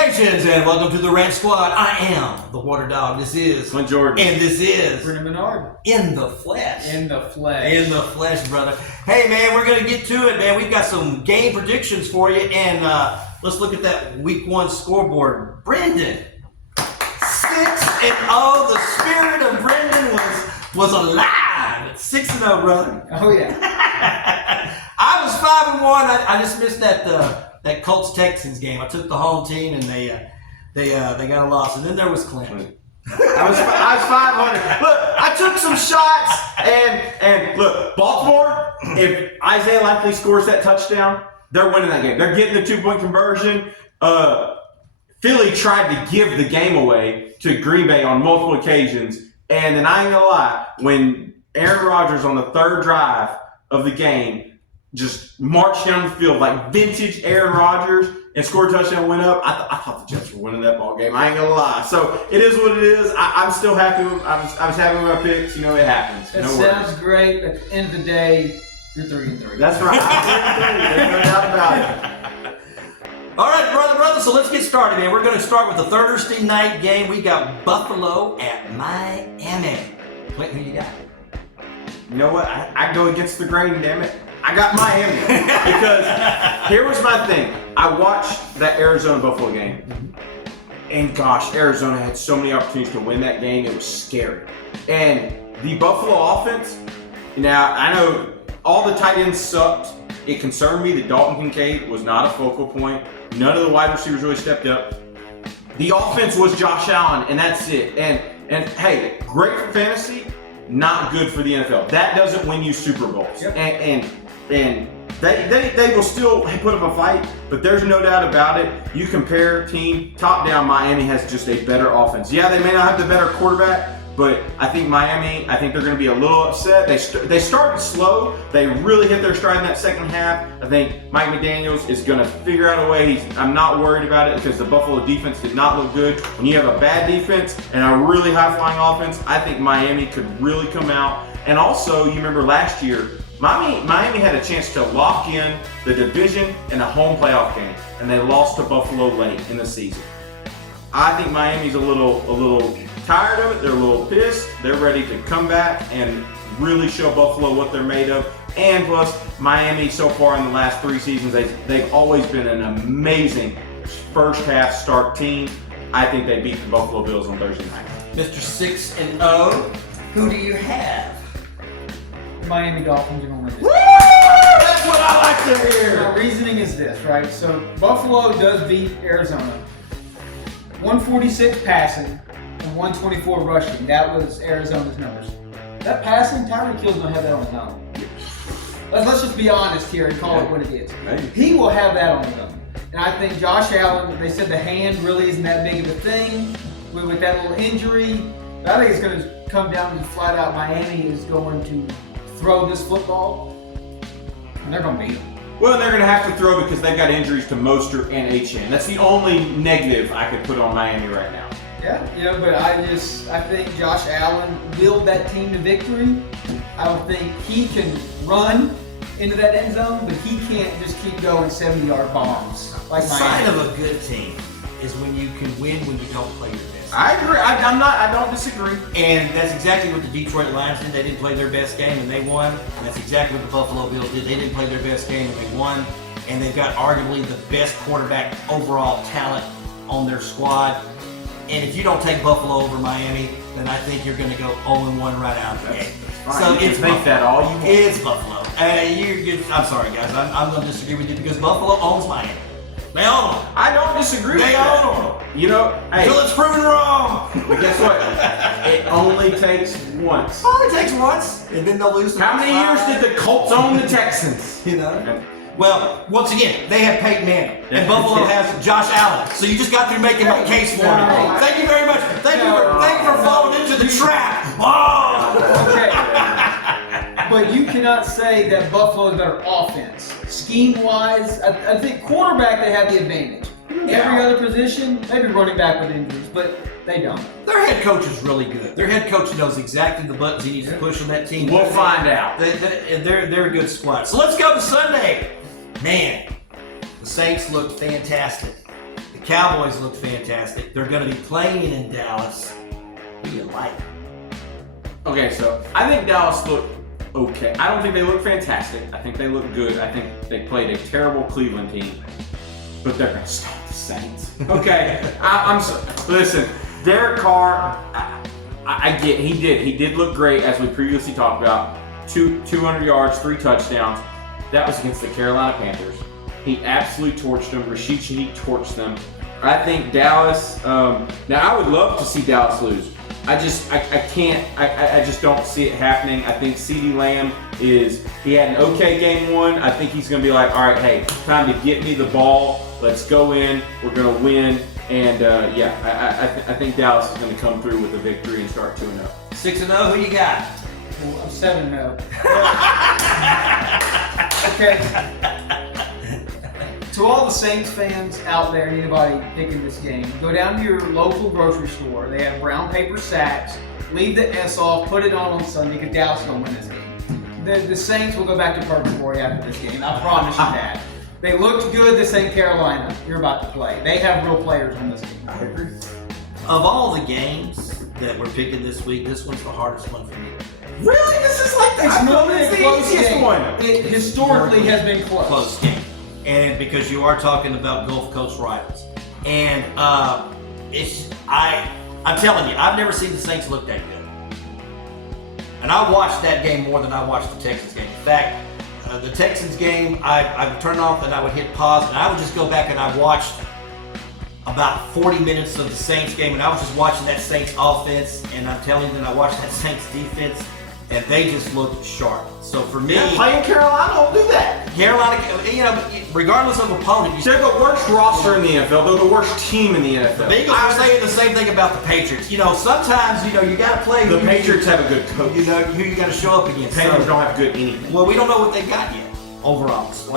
Salutations and welcome to the Rant Squad. I am the Water Dog. This is Clint Jordan. And this is Brennan Menard. In the Flesh. In the flesh. In the flesh, brother. Hey, man, we're going to get to it, man. We've got some game predictions for you. And let's look at that week one scoreboard. Brendan, 6-0. The spirit of Brendan was alive at 6-0, brother. Oh, yeah. I was 5-1. I just missed that Colts Texans game. I took the home team and they got a loss. And then there was Clint. I was 500. Look, I took some shots and look, Baltimore, if Isaiah Likely scores that touchdown, they're winning that game. They're getting the 2-point conversion. Philly tried to give the game away to Green Bay on multiple occasions. And then I ain't gonna lie, when Aaron Rodgers on the third drive of the game just marched down the field like vintage Aaron Rodgers and scored a touchdown, went up, I thought the Jets were winning that ball game. I ain't gonna lie. So it is what it is. I'm still happy. I was happy with my picks. You know, it happens. That no sounds worries. great. At the end of the day, you're 3-3. That's right. There's no doubt about it. All right, brother. So let's get started, man. We're going to start with the Thursday night game. We got Buffalo at Miami. Clint, who you got? You know what? I go against the grain, damn it. I got Miami because here was my thing. I watched that Arizona-Buffalo game, and gosh, Arizona had so many opportunities to win that game. It was scary. And the Buffalo offense, now I know all the tight ends sucked. It concerned me that Dalton Kincaid was not a focal point. None of the wide receivers really stepped up. The offense was Josh Allen, and that's it. And hey, great for fantasy, not good for the NFL. That doesn't win you Super Bowls. Yep. And they will still put up a fight, but there's no doubt about it. You compare team top down, Miami has just a better offense. Yeah, they may not have the better quarterback, but I think Miami, they're going to be a little upset. They started slow. They really hit their stride in that second half. I think Mike McDaniels is going to figure out a way. I'm not worried about it because the Buffalo defense did not look good. When you have a bad defense and a really high-flying offense, I think Miami could really come out. And also, you remember last year, Miami had a chance to lock in the division and a home playoff game, and they lost to Buffalo late in the season. I think Miami's a little tired of it. They're a little pissed. They're ready to come back and really show Buffalo what they're made of. And plus, Miami so far in the last 3 seasons, they've always been an amazing first half start team. I think they beat the Buffalo Bills on Thursday night. Mr. 6-0. Who do you have? Miami Dolphins are going to win this. Woo! That's what I like to hear. My reasoning is this, right? So Buffalo does beat Arizona. 146 passing and 124 rushing. That was Arizona's numbers. That passing, Tyreek Hill's going to have that on his own. Let's just be honest here and call it what it is. Maybe. He will have that on his own. And I think Josh Allen, they said the hand really isn't that big of a thing with that little injury. But I think it's going to come down to flat out Miami is going to throw this football, and they're going to beat them. Well, they're going to have to throw because they've got injuries to Mostert and Etienne. That's the only negative I could put on Miami right now. Yeah, but I think Josh Allen willed that team to victory. I don't think he can run into that end zone, but he can't just keep going 70-yard bombs like The sign Miami. of a good team is when you can win when you don't play your best. I agree. I don't disagree. And that's exactly what the Detroit Lions did. They didn't play their best game and they won. And that's exactly what the Buffalo Bills did. They didn't play their best game and they won. And they've got arguably the best quarterback overall talent on their squad. And if you don't take Buffalo over Miami, then I think you're going to go 0-1 right out of the gate. So you can make that all you want. It's Buffalo. I'm sorry, guys. I'm going to disagree with you because Buffalo owns Miami. They own them. I don't disagree with They that. own them. You know, hey, Until it's proven wrong. but guess what? It only takes once. Only takes once, and then they'll lose. How many years did the Colts own the Texans? You know? Well, once again, they have Peyton Manning, and Yeah. Buffalo has Josh Allen. So you just got through making my case for me. No. Thank you very much. Thank you for falling into the trap. Oh. Okay. But you cannot say that Buffalo is better offense. Scheme-wise, I think quarterback, they have the advantage. Every other position, maybe running back with injuries, but they don't. Their head coach is really good. Their head coach knows exactly the buttons he needs to push on that team. We'll find out. They're a good squad. So let's go to Sunday. Man, the Saints looked fantastic. The The Cowboys look fantastic. They're going to be playing in Dallas. Who do you like? Okay, so I think Dallas looked okay. I don't think they look fantastic. I think they look good. I think they played a terrible Cleveland team, but they're going to stop the Saints. Okay, listen, Derek Carr, I get he did look great as we previously talked about. 200 yards, 3 touchdowns. That was against the Carolina Panthers. He absolutely torched them. Rashid Shaheed torched them. I think Dallas. Now I would love to see Dallas lose. I can't. I just don't see it happening. I think CeeDee Lamb he had an okay game 1. I think he's going to be like, all right, hey, time to get me the ball. Let's go in. We're going to win. And I think Dallas is going to come through with a victory and start 2-0. 6-0. Who you got? Well, I'm 7-0. Okay. To all the Saints fans out there, anybody picking this game, go down to your local grocery store. They have brown paper sacks. Leave the S off. Put it on Sunday because Dallas is going to win this game. The Saints will go back to purgatory after this game. I promise you that. They looked good. This ain't Carolina. You're about to play. They have real players on this game. I agree. Of all the games that we're picking this week, this one's the hardest one for me. Really? This is like It's normally a close easiest game. one. It historically has been close. Close game. And because you are talking about Gulf Coast rivals. And I'm telling you, I've never seen the Saints look that good. And I watched that game more than I watched the Texans game. In fact, the Texans game, I would turn off and I would hit pause and I would just go back and I watched about 40 minutes of the Saints game and I was just watching that Saints offense and I'm telling you that I watched that Saints defense and they just looked sharp. So for me, playing Carolina will do that. Carolina, regardless of opponent, They're the worst roster in the NFL. They're the worst team in the NFL. the Bengals are saying the same thing about the Patriots. Sometimes you got to play. The Patriots have a good coach. Who you got to show up against. Panthers don't have good anything. Well, we don't know what they got yet. Overall, it's still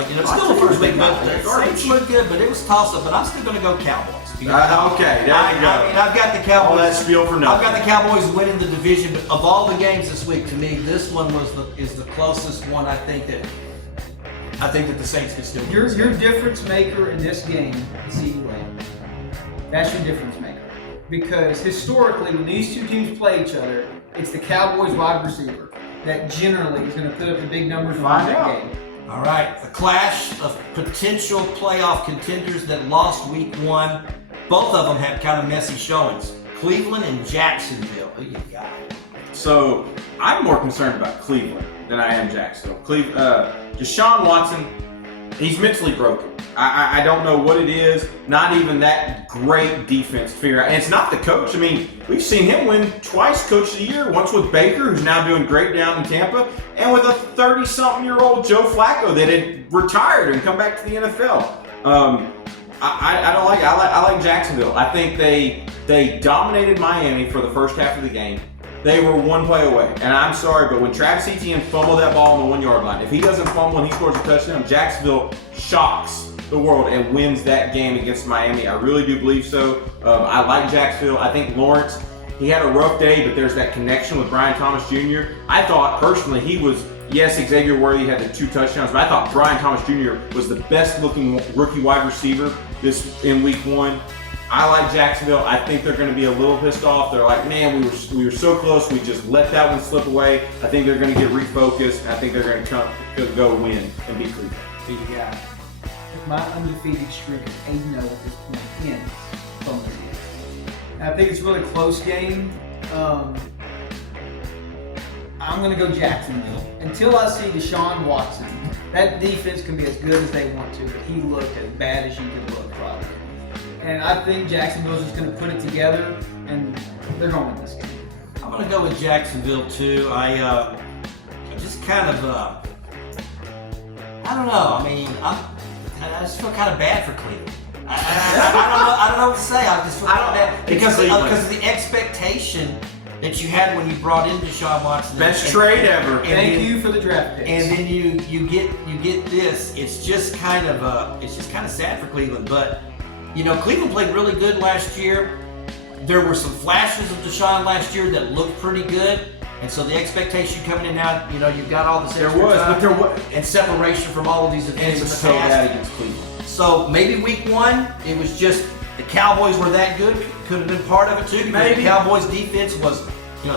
the first week, but the Saints look good, but it was toss up. But I'm still going to go Cowboys. Okay, there you go. I mean, I've got the Cowboys. All that spiel for nothing. I've got the Cowboys winning the division. But of all the games this week, to me, this one is the closest one. I think that the Saints can still. Your difference maker in this game is CeeDee Lamb. That's your difference maker. Because historically, when these two teams play each other, it's the Cowboys wide receiver that generally is going to put up the big numbers in that game. All right, the clash of potential playoff contenders that lost week 1. Both of them had kind of messy showings. Cleveland and Jacksonville. Who you got? So I'm more concerned about Cleveland than I am Jacksonville. Deshaun Watson, he's mentally broken. I don't know what it is. Not even that great defense to figure out. And it's not the coach. I mean, we've seen him win twice Coach of the Year. Once with Baker, who's now doing great down in Tampa, and with a 30-something-year-old Joe Flacco that had retired and come back to the NFL. I don't like it. I like Jacksonville. I think they dominated Miami for the first half of the game. They were one play away. And I'm sorry, but when Travis Etienne fumbled that ball on the 1-yard line, if he doesn't fumble and he scores a touchdown, Jacksonville shocks the world and wins that game against Miami. I really do believe so. I like Jacksonville. I think Lawrence, he had a rough day, but there's that connection with Brian Thomas Jr. I thought personally he was, yes, Xavier Worthy had the 2 touchdowns, but I thought Brian Thomas Jr. was the best looking rookie wide receiver in week 1. I like Jacksonville. I think they're going to be a little pissed off. They're like, man, we were so close. We just let that one slip away. I think they're going to get refocused. I think they're going to go win and beat Cleveland. Who you got? My undefeated streak of 8-0 at this point ends from this game. And I think it's a really close game. I'm going to go Jacksonville. Until I see Deshaun Watson, that defense can be as good as they want to, but he looked as bad as you can look, probably. And I think Jacksonville's just going to put it together, and they're going to win this game. I'm going to go with Jacksonville, too. I just kind of, I don't know. I mean, I just feel kind of bad for Cleveland. I don't know what to say. I just feel kind of bad because of the expectation that you had when you brought in Deshaun Watson. Best trade ever. Thank you for the draft picks. And then you get this. It's just kind of sad for Cleveland. But Cleveland played really good last year. There were some flashes of Deshaun last year that looked pretty good. And so the expectation coming in now, you've got all this extra time and separation from all of these events in the so past. bad against Cleveland. So maybe week 1, it was just the Cowboys were that good, could have been part of it too, because Maybe. the Cowboys defense was,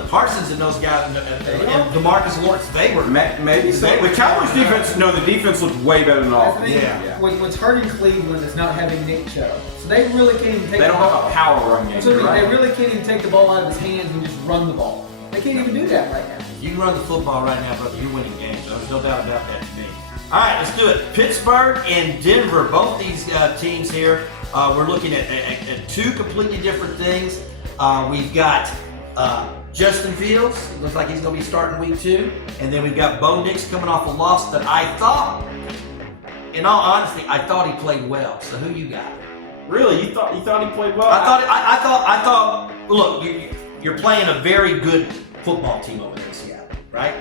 Parsons and those guys, and DeMarcus Lawrence, they were. Maybe so. The Cowboys defense, no, the defense looked way better than the I offense. think Yeah. what's hurting Cleveland is not having Nick Chubb. So they really can't even take They the don't ball. have a power run game. So You're right. they really can't even take the ball out of his hands and just run the ball. They can't even do that right now. You can run the football right now, brother. You're winning games. There's no doubt about that to me. All right, let's do it. Pittsburgh and Denver, both these teams here. We're looking at two completely different things. We've got Justin Fields. Looks like he's going to be starting week 2. And then we've got Bo Nix coming off a loss that I thought, in all honesty, I thought he played well. So who you got? Really, you thought he played well? I thought. Look, you're playing a very good football team over there in Seattle, right?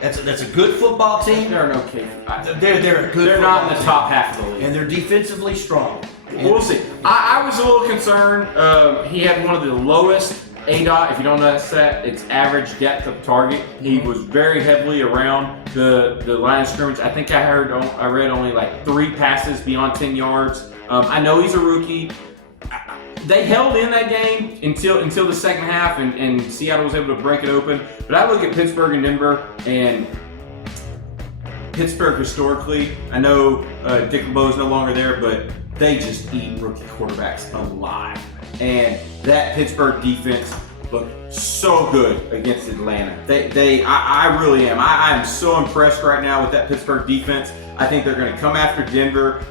That's a good football team. They're an okay. They're a good. They're not in the football top half of the team. league. And they're defensively strong. We'll see. I was a little concerned. He had one of the lowest ADOT. If you don't know that stat, it's average depth of target. He was very heavily around the line of scrimmage. I think I read only like 3 passes beyond 10 yards. I know he's a rookie. They held in that game until the second half, and Seattle was able to break it open. But I look at Pittsburgh and Denver, and Pittsburgh historically, I know Dick LeBeau's no longer there, but they just eat rookie quarterbacks alive. And that Pittsburgh defense looked so good against Atlanta. I really am. I'm so impressed right now with that Pittsburgh defense. I think they're going to come after Denver.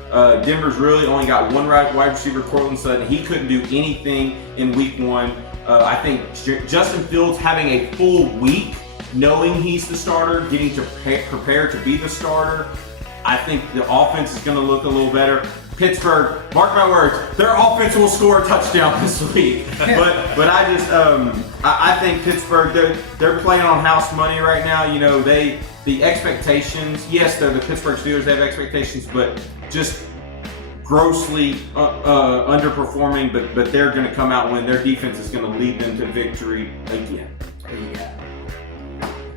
Denver's really only got one wide receiver, Cortland Sutton. He couldn't do anything in week 1. I think Justin Fields having a full week, knowing he's the starter, getting to prepare to be the starter, I think the offense is going to look a little better. Pittsburgh, mark my words, their offense will score a touchdown this week. But I just I think Pittsburgh, they're playing on house money right now. The expectations, yes, they're the Pittsburgh Steelers, they have expectations, but just grossly underperforming, but they're going to come out and win. Their defense is going to lead them to victory again.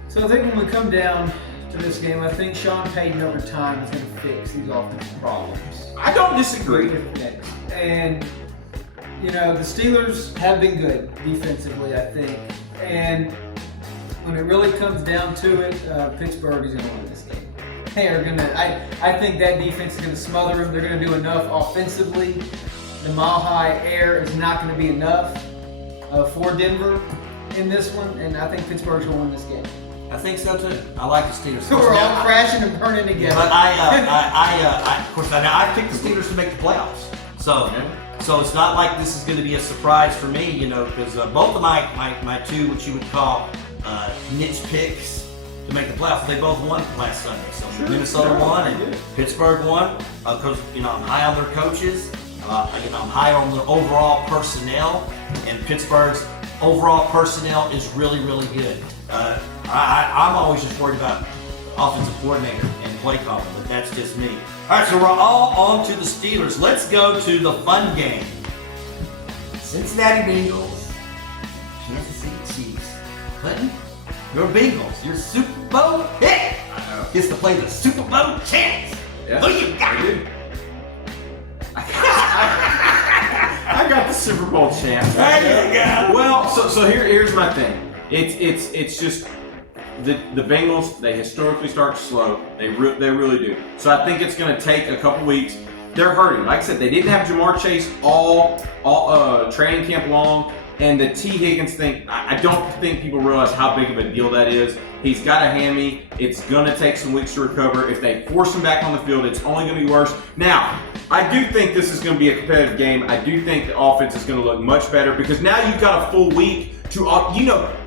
So I think when we come down to this game, I think Sean Payton over time is going to fix these offensive problems. I don't disagree. And, the Steelers have been good defensively, I think. And when it really comes down to it, Pittsburgh is going to win this game. They are going to, I think that defense is going to smother them. They're going to do enough offensively. The mile high air is not going to be enough for Denver in this one. And I think Pittsburgh's going to win this game. I think so too. I like the Steelers. So we're all crashing and burning together. But of course, I picked the Steelers to make the playoffs. So it's not like this is going to be a surprise for me, because both of my two, what you would call niche picks to make the playoffs, they both won last Sunday. So Minnesota won and Pittsburgh won. Because I'm high on their coaches. I'm high on their overall personnel, and Pittsburgh's overall personnel is really, really good. I'm always just worried about offensive coordinator and play calling, but that's just me. All right, so we're all on to the Steelers. Let's go to the fun game. Cincinnati Bengals, Kansas City Chiefs. Clinton, your Bengals, your Super Bowl pick, gets to play the Super Bowl champs. Yeah, Who you got? I got the Super Bowl champs. There you go. Well, so here's my thing. It's just the Bengals. They historically start slow. They really do. So I think it's going to take a couple weeks. They're hurting. Like I said, they didn't have Jamar Chase all training camp long. And the T. Higgins thing, I don't think people realize how big of a deal that is. He's got a hammy. It's going to take some weeks to recover. If they force him back on the field, it's only going to be worse. Now, I do think this is going to be a competitive game. I do think the offense is going to look much better because now you've got a full week to,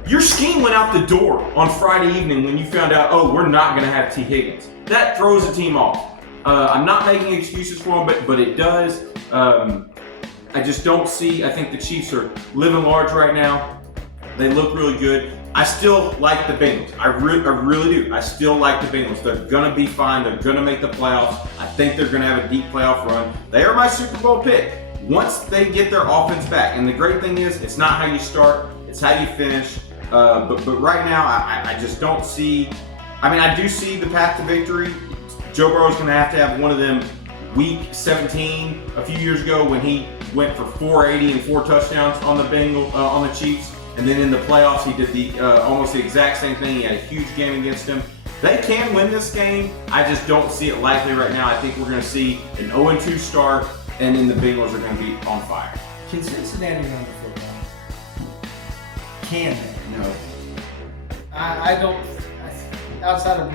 your scheme went out the door on Friday evening when you found out, we're not going to have T. Higgins. That throws the team off. I'm not making excuses for him, but it does. I just don't see. I think the Chiefs are living large right now. They look really good. I still like the Bengals. I really do. I still like the Bengals. They're going to be fine. They're going to make the playoffs. I think they're going to have a deep playoff run. They are my Super Bowl pick once they get their offense back. And the great thing is, it's not how you start. It's how you finish. But right now, I just don't see. I do see the path to victory. Joe Burrow's going to have one of them week 17 a few years ago when he went for 480 and 4 touchdowns on the Chiefs. And then in the playoffs, he did the almost the exact same thing. He had a huge game against them. They can win this game. I just don't see it likely right now. I think we're going to see an 0-2 start, and then the Bengals are going to be on fire. Can Cincinnati run the football? Can they? No. I don't. Outside of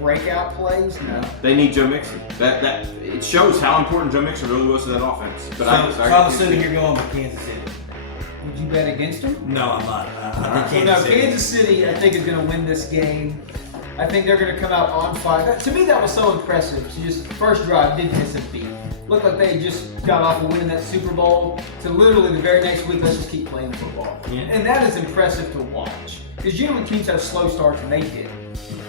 breakout plays, no. They need Joe Mixon. That it shows how important Joe Mixon really was to that offense. But I'm assuming you're going with Kansas City. Would you bet against them? No, I'm not. I think Kansas City, I think, is going to win this game. I think they're going to come out on fire. To me, that was so impressive. Just first drive, didn't miss a beat. Looked like they just got off of winning that Super Bowl. So literally the very next week, let's just keep playing football. Yeah. And that is impressive to watch. Because usually teams have slow starts, and they did.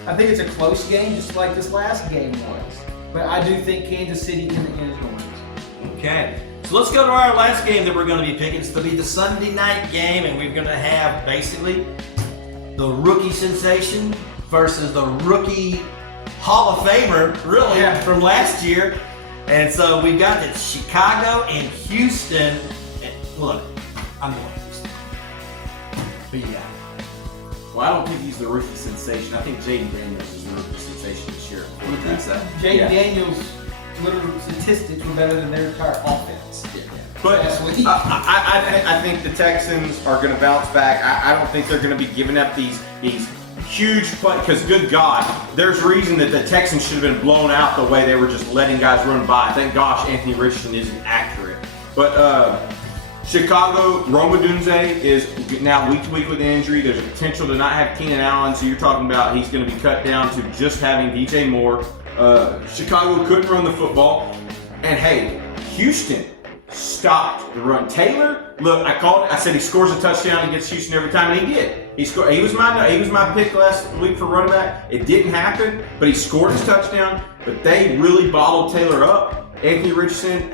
I think it's a close game, just like this last game was. But I do think Kansas City in the end is going to win. Okay. So let's go to our last game that we're going to be picking. It's going to be the Sunday night game, and we're going to have basically the rookie sensation versus the rookie Hall of Famer, really, from last year. And so we've got the Chicago and Houston. And look, I'm going Houston. Who you got? Well, I don't think he's the rookie sensation. I think Jaden Daniels is the rookie sensation this year. You think so? Jaden Daniels' literal statistics were better than their entire offense. But I think the Texans are going to bounce back. I don't think they're going to be giving up these huge plays. Because good God, there's reason that the Texans should have been blown out the way they were just letting guys run by. Thank gosh Anthony Richardson isn't accurate. But Chicago, Rome Odunze is now week to week with an injury. There's a potential to not have Keenan Allen. So you're talking about he's going to be cut down to just having DJ Moore. Chicago couldn't run the football. And hey, Houston stopped the run. Taylor, look, I called it. I said he scores a touchdown against Houston every time, and he did. He scored. He was my pick last week for running back. It didn't happen, but he scored his touchdown. But they really bottled Taylor up. Anthony Richardson,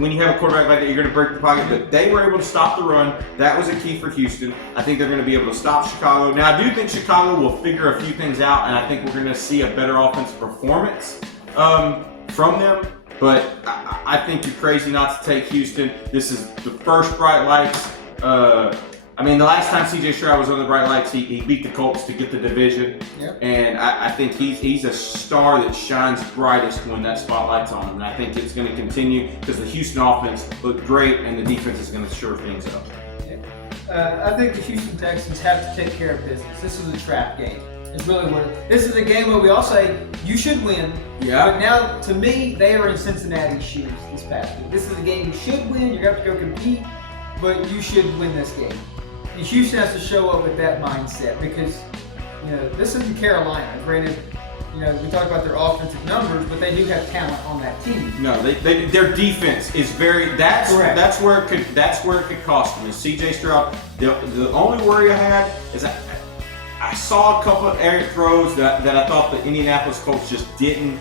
when you have a quarterback like that, you're going to break the pocket. But they were able to stop the run. That was a key for Houston. I think they're going to be able to stop Chicago. Now, I do think Chicago will figure a few things out, and I think we're going to see a better offensive performance from them. But I think you're crazy not to take Houston. This is the first bright lights. The last time C.J. Stroud was on the bright lights, he beat the Colts to get the division. Yep. And I think he's a star that shines brightest when that spotlight's on him. And I think it's going to continue because the Houston offense looked great and the defense is going to shore things up. I think the Houston Texans have to take care of business. This is a trap game. It's really what this is a game where we all say you should win. Yeah. But now, to me, they are in Cincinnati's shoes this past week. This is a game you should win. You have to go compete, but you should win this game. And Houston has to show up with that mindset because, this isn't Carolina. Granted, we talk about their offensive numbers, but they do have talent on that team. No, their defense is very. That's correct. That's where it could cost them. Is C.J. Stroud? The only worry I had is I saw a couple of air throws that I thought the Indianapolis Colts just didn't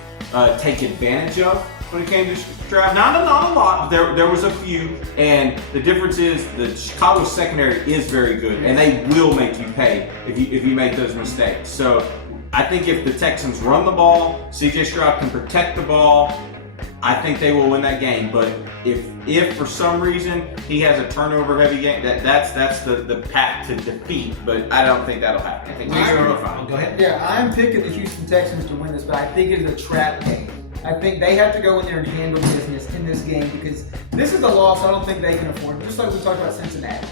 take advantage of when it came to Stroud. Not a lot, but there was a few. And the difference is the Chicago secondary is very good, and they will make you pay if you make those mistakes. So I think if the Texans run the ball, C.J. Stroud can protect the ball, I think they will win that game. But if for some reason he has a turnover-heavy game, that's the path to defeat. But I don't think that'll happen. I think he's going to be fine. Go ahead. Yeah, I'm picking the Houston Texans to win this, but I think it's a trap game. I think they have to go in there and handle business in this game because this is a loss I don't think they can afford. Just like we talked about Cincinnati,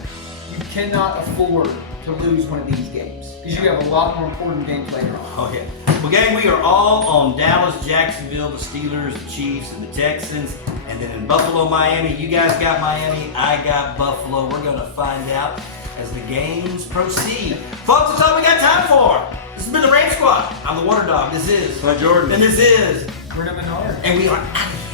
you cannot afford to lose one of these games because you have a lot more important games later on. Okay. Well, gang, we are all on Dallas, Jacksonville, the Steelers, the Chiefs, and the Texans. And then in Buffalo, Miami, you guys got Miami, I got Buffalo. We're going to find out as the games proceed. Folks, that's all we got time for. This has been the Rant Squad. I'm the Water Dog. This is Jordan. And this is Brennan Menard. And we are out of here.